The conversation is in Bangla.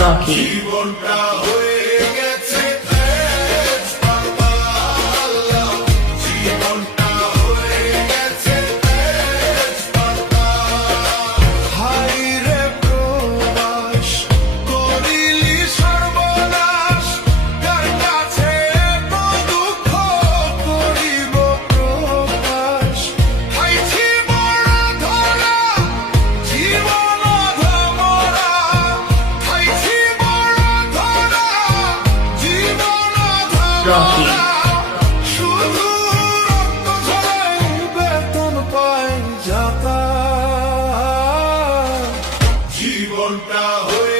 Rocky. জীবনটা হয়ে গেছে তেজপাতা, জীবনটা হয়ে গেছে তেজপাতা। হাই রে প্রবাস, করিলি সর্বনাশ, কার কাছে এত দুঃখ করিব প্রকাশ। খাইছি মরা ধরা, জীবন অধমরা, খাইছি মরা ধরা, জীবন Rocky. অধমরা। শুধু রক্ত ঝরাই বেতন পাই যাতা, জীবনটা হয়ে